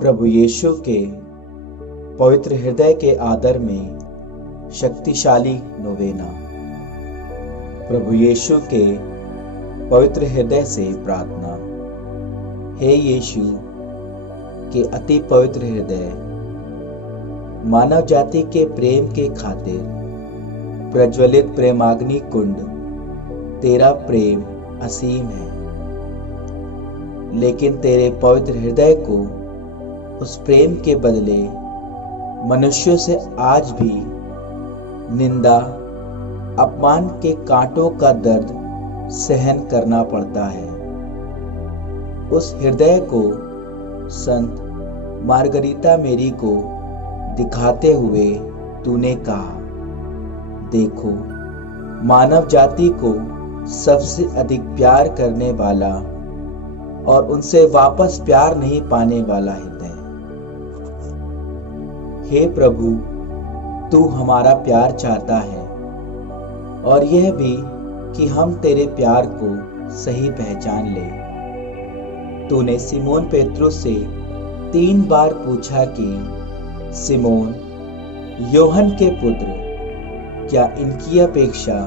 प्रभु यीशु के पवित्र हृदय के आदर में शक्तिशाली नोवेना। प्रभु यीशु के पवित्र हृदय से प्रार्थना। हे यीशु के अति पवित्र हृदय, मानव जाति के प्रेम के खातिर प्रज्वलित प्रेमाग्नि कुंड, तेरा प्रेम असीम है। लेकिन तेरे पवित्र हृदय को उस प्रेम के बदले मनुष्यों से आज भी निंदा, अपमान के कांटों का दर्द सहन करना पड़ता है। उस हृदय को संत मार्गरीता मेरी को दिखाते हुए तूने कहा, देखो, मानव जाति को सबसे अधिक प्यार करने वाला और उनसे वापस प्यार नहीं पाने वाला हृदय। हे प्रभु, तू हमारा प्यार चाहता है और यह भी कि हम तेरे प्यार को सही पहचान ले। तूने सिमोन पेत्रुस से 3 बार पूछा कि सिमोन, योहन के पुत्र, क्या इनकी अपेक्षा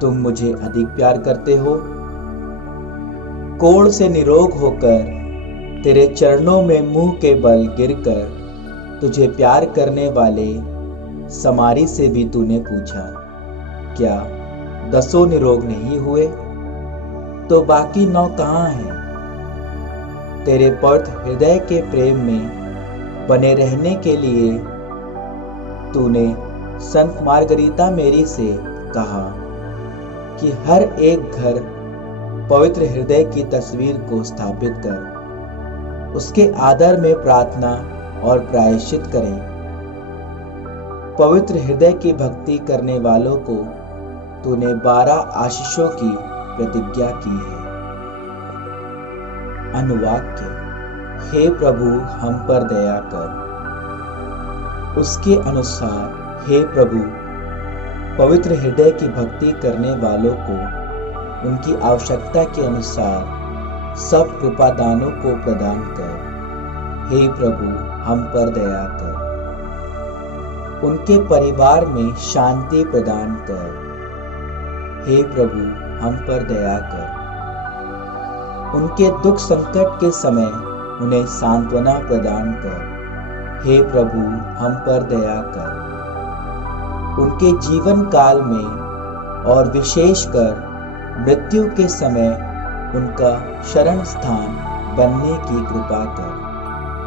तुम मुझे अधिक प्यार करते हो? कोढ़ से निरोग होकर तेरे चरणों में मुंह के बल गिरकर तुझे प्यार करने वाले समारी से भी तूने पूछा, क्या 10 निरोग नहीं हुए? तो बाकी 9 कहाँ हैं? तेरे पवित्र हृदय के प्रेम में बने रहने के लिए तूने संत मार्गरीता मेरी से कहा कि हर एक घर पवित्र हृदय की तस्वीर को स्थापित कर उसके आदर में प्रार्थना और प्रायश्चित करें। पवित्र हृदय की भक्ति करने वालों को तूने 12 आशीषों की प्रतिज्ञा की है। अनुवाक्य। हे प्रभु, हम पर दया कर। उसके अनुसार हे प्रभु, पवित्र हृदय की भक्ति करने वालों को उनकी आवश्यकता के अनुसार सब कृपादानों को प्रदान कर। हे प्रभु, हम पर दया कर। उनके परिवार में शांति प्रदान कर। हे प्रभु, हम पर दया कर। उनके दुख संकट के समय उन्हें सांत्वना प्रदान कर। हे प्रभु, हम पर दया कर। उनके जीवन काल में और विशेषकर मृत्यु के समय उनका शरण स्थान बनने की कृपा कर।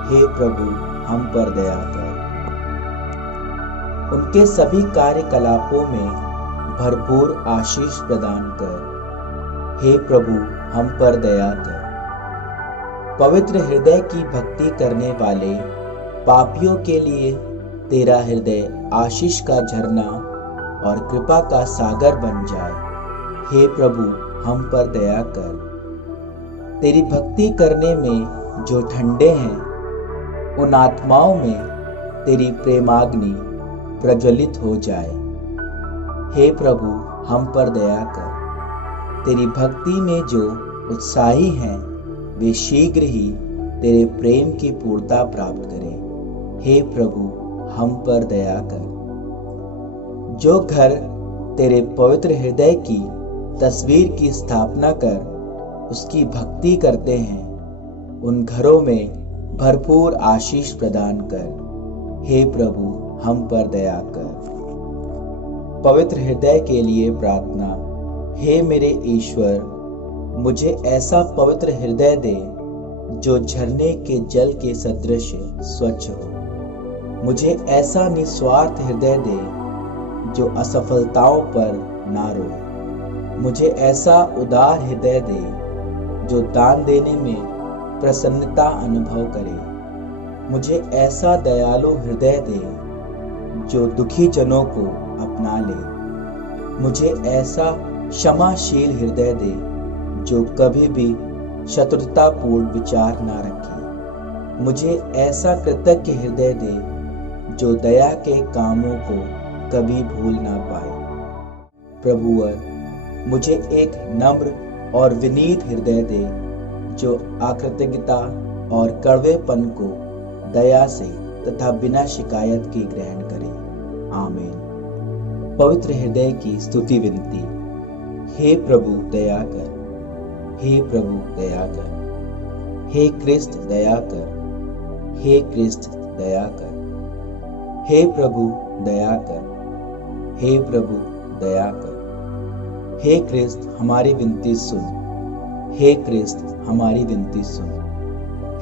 हे प्रभु, हम पर दया कर। उनके सभी कार्यकलापों में भरपूर आशीष प्रदान कर। हे प्रभु, हम पर दया कर। पवित्र हृदय की भक्ति करने वाले पापियों के लिए तेरा हृदय आशीष का झरना और कृपा का सागर बन जाए। हे प्रभु, हम पर दया कर। तेरी भक्ति करने में जो ठंडे हैं, उन आत्माओं में तेरी प्रेमाग्नि प्रज्वलित हो जाए। हे प्रभु, हम पर दया कर। तेरी भक्ति में जो उत्साही हैं, वे शीघ्र ही तेरे प्रेम की पूर्णता प्राप्त करें। हे प्रभु, हम पर दया कर। जो घर तेरे पवित्र हृदय की तस्वीर की स्थापना कर उसकी भक्ति करते हैं, उन घरों में भरपूर आशीष प्रदान कर। हे प्रभु, हम पर दया कर। पवित्र हृदय के लिए प्रार्थना। हे मेरे ईश्वर, मुझे ऐसा पवित्र हृदय दे जो झरने के जल के सदृश स्वच्छ हो। मुझे ऐसा निस्वार्थ हृदय दे जो असफलताओं पर ना रोए। मुझे ऐसा उदार हृदय दे जो दान देने में प्रसन्नता अनुभव करे। मुझे ऐसा दयालु हृदय दे जो दुखी जनों को अपना ले। मुझे ऐसा क्षमाशील हृदय दे जो कभी भी शत्रुतापूर्ण विचार ना रखे। मुझे ऐसा कृतज्ञ हृदय दे जो दया के कामों को कभी भूल ना पाए। प्रभुवर, मुझे एक नम्र और विनीत हृदय दे जो अकृतज्ञता और कड़वेपन को दया से तथा बिना शिकायत के ग्रहण करें। आमीन। पवित्र हृदय की स्तुति विनती। हे प्रभु दया कर, हे प्रभु दया कर, हे क्रिस्त दया कर, हे क्रिस्त दया कर, हे प्रभु दया कर, हे प्रभु दया कर, हे क्रिस्त हमारी विनती सुन, हे क्रिस्त हमारी विनती सुन,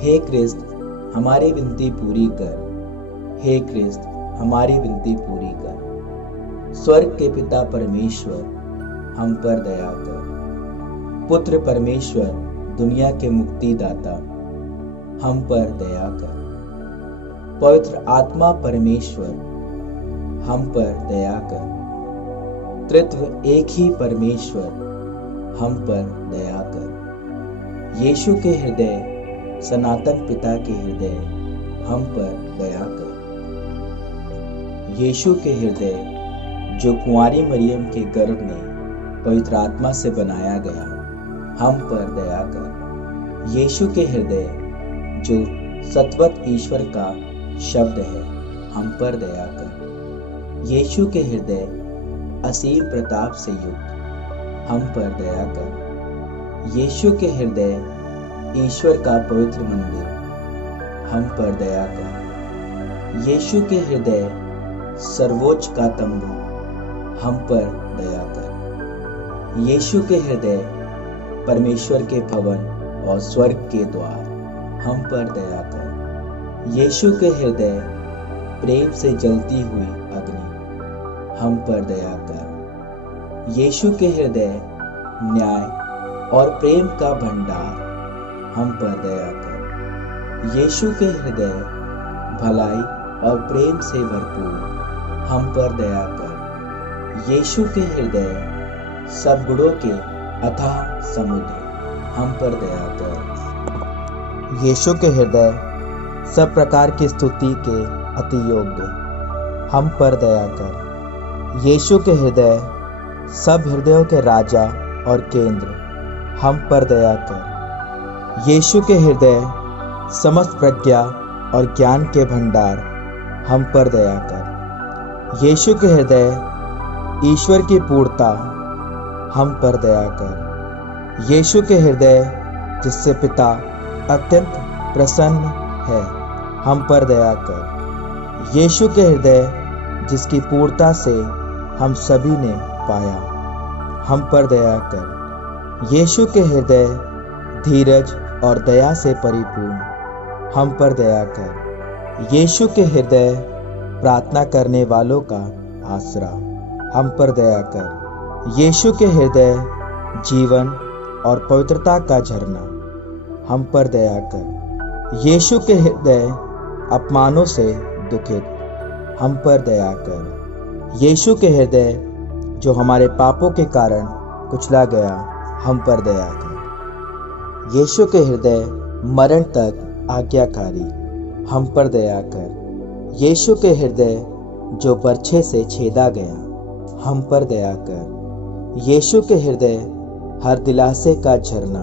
हे क्रिस्त हमारी विनती पूरी कर, हे क्रिस्त हमारी विनती पूरी कर। स्वर्ग के पिता परमेश्वर हम पर दया कर। पुत्र परमेश्वर दुनिया के मुक्तिदाता हम पर दया कर। पवित्र आत्मा परमेश्वर हम पर दया कर। त्रित्व एक ही परमेश्वर हम पर दया कर। यीशु के हृदय सनातन पिता के हृदय हम पर दया कर। यीशु के हृदय जो कुंवारी मरियम के गर्भ में पवित्र आत्मा से बनाया गया हम पर दया कर। यीशु के हृदय जो सत्वत ईश्वर का शब्द है हम पर दया कर। यीशु के हृदय असीम प्रताप से युक्त हम पर दया कर। यीशु के हृदय ईश्वर का पवित्र मंदिर हम पर दया कर। यीशु के हृदय सर्वोच्च का तंबू हम पर दया कर। यीशु के हृदय परमेश्वर के भवन और स्वर्ग के द्वार हम पर दया कर। यीशु के हृदय प्रेम से जलती हुई अग्नि हम पर दया कर। यीशु के हृदय न्याय और प्रेम का भंडार हम पर दया कर। यीशु के हृदय भलाई और प्रेम से भरपूर हम पर दया कर। यीशु के हृदय सब गुणों के अथाह समुद्र हम पर दया कर। यीशु के हृदय सब प्रकार की स्तुति के अति योग्य हम पर दया कर। यीशु के हृदय सब हृदयों के राजा और केंद्र हम पर दया कर। यीशु के हृदय समस्त प्रज्ञा और ज्ञान के भंडार हम पर दया कर। यीशु के हृदय ईश्वर की पूर्णता हम पर दया कर। यीशु के हृदय जिससे पिता अत्यंत प्रसन्न है हम पर दया कर। यीशु के हृदय जिसकी पूर्णता से हम सभी ने पाया हम पर दया कर। यीशु के हृदय धीरज और दया से परिपूर्ण हम पर दया कर। यीशु के हृदय प्रार्थना करने वालों का आसरा हम पर दया कर। यीशु के हृदय जीवन और पवित्रता का झरना हम पर दया कर। यीशु के हृदय अपमानों से दुखित हम पर दया कर। यीशु के हृदय जो हमारे पापों के कारण कुचला गया हम पर दया कर। यीशु के हृदय मरण तक आज्ञाकारी हम पर दया कर। यीशु के हृदय जो बर्छे से छेदा गया हम पर दया कर। यीशु के हृदय हर दिलासे का झरना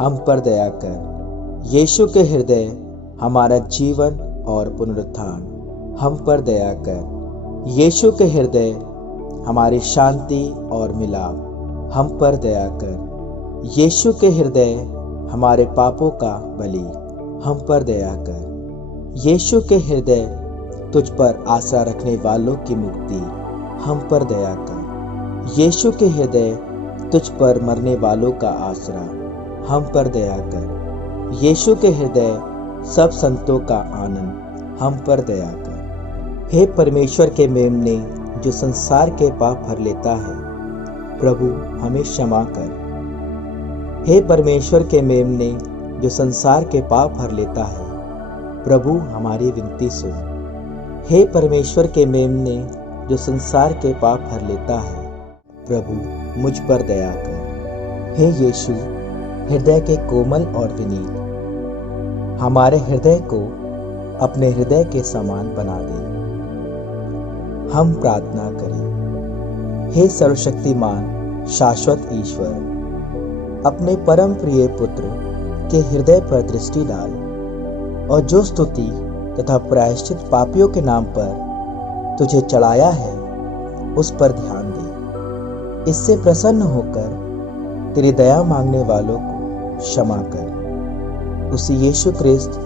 हम पर दया कर। यीशु के हृदय हमारा जीवन और पुनरुत्थान हम पर दया कर। यीशु के हृदय हमारी शांति और मिलाप हम पर दया कर। यीशु के हृदय हमारे पापों का बलि हम पर दया कर। यीशु के हृदय तुझ पर आशा रखने वालों की मुक्ति हम पर दया कर। यीशु के हृदय तुझ पर मरने वालों का आसरा हम पर दया कर। यीशु के हृदय सब संतों का आनंद हम पर दया कर। हे परमेश्वर के मेमने जो संसार के पाप भर लेता है, प्रभु हमें क्षमा कर। हे परमेश्वर के मेमने जो संसार के पाप भर लेता है, प्रभु हमारी विनती सुन। हे परमेश्वर के मेमने जो संसार के पाप भर लेता है, प्रभु मुझ पर दया कर। हे यीशु हृदय के कोमल और विनीत, हमारे हृदय को अपने हृदय के समान बना दे। हम प्रार्थना करें। हे सर्वशक्तिमान शाश्वत ईश्वर, अपने परम प्रिय पुत्र के हृदय पर दृष्टि डाल और जो स्तुति तथा प्रायश्चित पापियों के नाम पर तुझे चढ़ाया है, उस पर ध्यान दे। इससे प्रसन्न होकर तेरी दया मांगने वालों को क्षमा कर। उसी यीशु क्रिस्त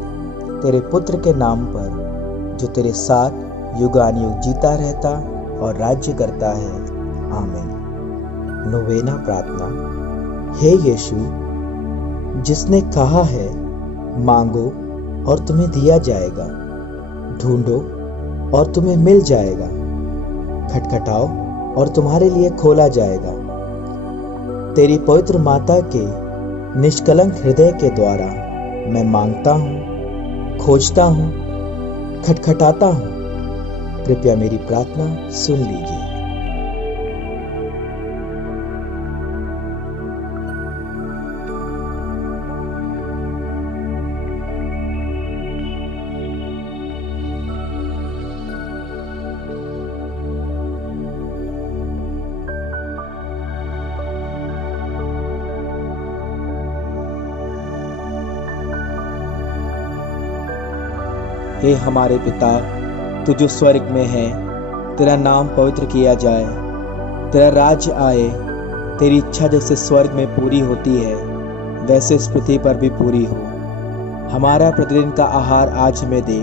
तेरे पुत्र के नाम पर, जो तेरे साथ युगानुयुग जीता रहता और राज्य करता है। आमीन। नोवेना प्रार्थना। हे यीशु, जिसने कहा है मांगो और तुम्हें दिया जाएगा, ढूंढो और तुम्हें मिल जाएगा, खटखटाओ और तुम्हारे लिए खोला जाएगा। तेरी पवित्र माता के निष्कलंक हृदय के द्वारा मैं मांगता हूँ, खोजता हूँ, खटखटाता हूँ। कृपया मेरी प्रार्थना सुन लीजिए। हे हमारे पिता, तू जो स्वर्ग में है, तेरा नाम पवित्र किया जाए, तेरा राज्य आए, तेरी इच्छा जैसे स्वर्ग में पूरी होती है वैसे इस पृथ्वी पर भी पूरी हो। हमारा प्रतिदिन का आहार आज हमें दे,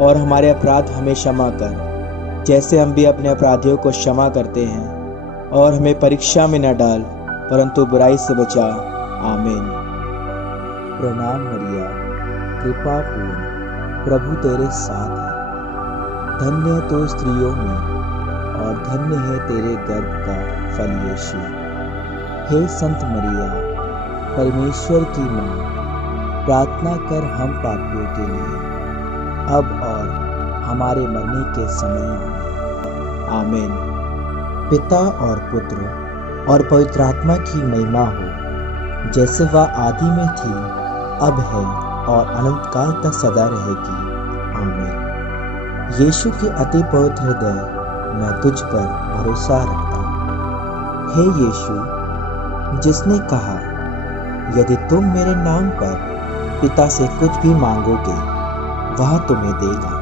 और हमारे अपराध हमें क्षमा कर, जैसे हम भी अपने अपराधियों को क्षमा करते हैं, और हमें परीक्षा में न डाल, परंतु बुराई से बचा। आमीन। प्रणाम मरिया, कृपा पूर्ण, प्रभु तेरे साथ है। धन्य है तो स्त्रियों में, और धन्य है तेरे गर्भ का फल यीशु। हे संत मरिया, परमेश्वर की माँ, प्रार्थना कर हम पापियों के लिए, अब और हमारे मरने के समय में। आमीन। पिता और पुत्र और पवित्र आत्मा की महिमा हो, जैसे वह आदि में थी, अब है और अनंत काल तक सदा रहेगी। आमीन। यीशु के अति पवित्र हृदय, मैं तुझ पर भरोसा रखता हूँ। हे यीशु, जिसने कहा, यदि तुम मेरे नाम पर पिता से कुछ भी मांगोगे, वह तुम्हें देगा।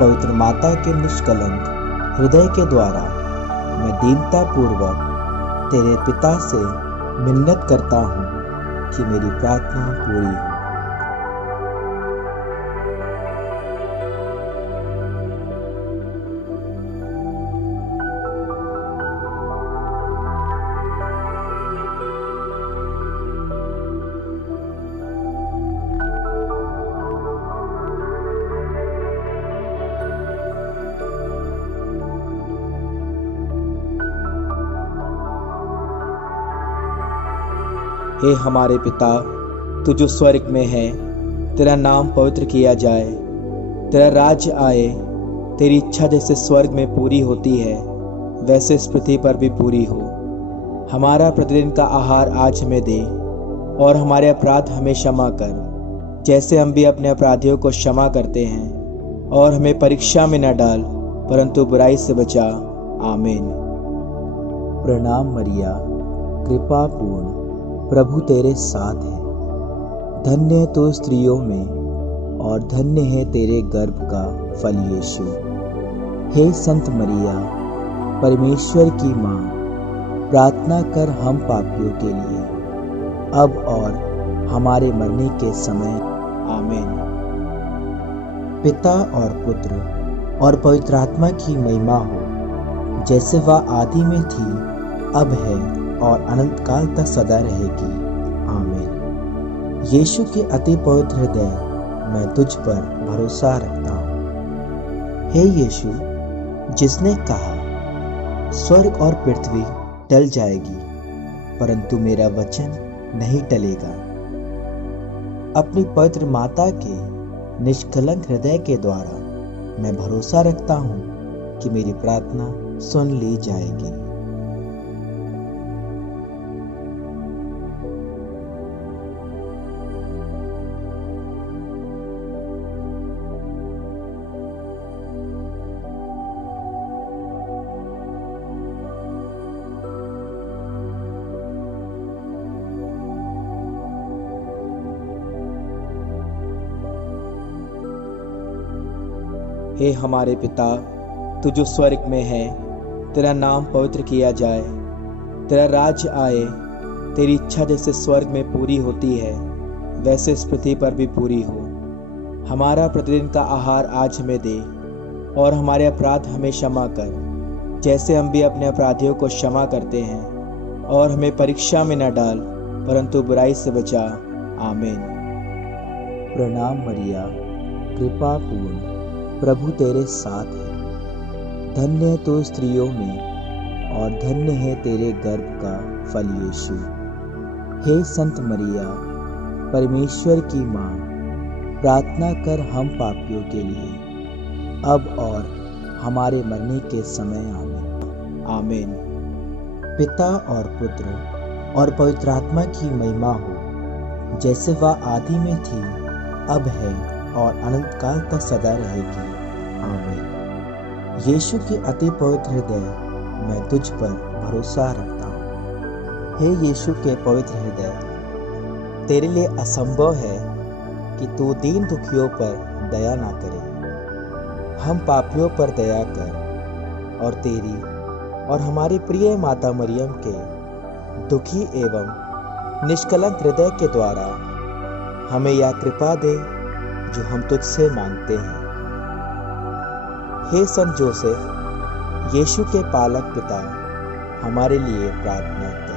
पवित्र माता के निष्कलंक हृदय के द्वारा मैं दीनता पूर्वक तेरे पिता से मिन्नत करता हूँ कि मेरी प्रार्थना पूरी हो। हे हमारे पिता, तू जो स्वर्ग में है, तेरा नाम पवित्र किया जाए, तेरा राज्य आए, तेरी इच्छा जैसे स्वर्ग में पूरी होती है वैसे इस पृथ्वी पर भी पूरी हो। हमारा प्रतिदिन का आहार आज हमें दे, और हमारे अपराध हमें क्षमा कर, जैसे हम भी अपने अपराधियों को क्षमा करते हैं, और हमें परीक्षा में न डाल, परंतु बुराई से बचा। आमीन। प्रणाम मरिया, कृपा पूर्ण, प्रभु तेरे साथ है। धन्य है तो स्त्रियों में, और धन्य है तेरे गर्भ का फल यीशु। हे संत मरिया, परमेश्वर की माँ, प्रार्थना कर हम पापियों के लिए, अब और हमारे मरने के समय। आमीन। पिता और पुत्र और पवित्र आत्मा की महिमा हो, जैसे वह आदि में थी, अब है और अनंत काल तक सदा रहेगी। आमीन। यीशु के अति पवित्र हृदय, मैं तुझ पर भरोसा रखता हूँ। हे यीशु, जिसने कहा, स्वर्ग और पृथ्वी टल जाएगी, परंतु मेरा वचन नहीं टलेगा। अपनी पवित्र माता के निष्कलंक हृदय के द्वारा मैं भरोसा रखता हूँ कि मेरी प्रार्थना सुन ली जाएगी। हे हमारे पिता, तू जो स्वर्ग में है, तेरा नाम पवित्र किया जाए, तेरा राज्य आए, तेरी इच्छा जैसे स्वर्ग में पूरी होती है वैसे इस पृथ्वी पर भी पूरी हो। हमारा प्रतिदिन का आहार आज हमें दे, और हमारे अपराध हमें क्षमा कर, जैसे हम भी अपने अपराधियों को क्षमा करते हैं, और हमें परीक्षा में न डाल, परंतु बुराई से बचा। आमीन। प्रणाम मरिया, कृपा पूर्ण, प्रभु तेरे साथ है। धन्य है तू स्त्रियों में, और धन्य है तेरे गर्भ का फल यीशु। हे संत मरिया, परमेश्वर की माँ, प्रार्थना कर हम पापियों के लिए, अब और हमारे मरने के समय। आमीन। आमीन। पिता और पुत्र और पवित्र आत्मा की महिमा हो, जैसे वह आदि में थी, अब है और अनंत काल तक सदा रहेगी। आमीन। यीशु के अति पवित्र हृदय, मैं तुझ पर भरोसा रखता हूँ। हे यीशु के पवित्र हृदय, तेरे लिए असंभव है कि तू दीन दुखियों पर दया ना करे। हम पापियों पर दया कर, और तेरी और हमारी प्रिय माता मरियम के दुखी एवं निष्कलंक हृदय के द्वारा हमें यह कृपा दे जो हम तुझसे मांगते हैं। हे संत जोसेफ, यीशु के पालक पिता, हमारे लिए प्रार्थना कर।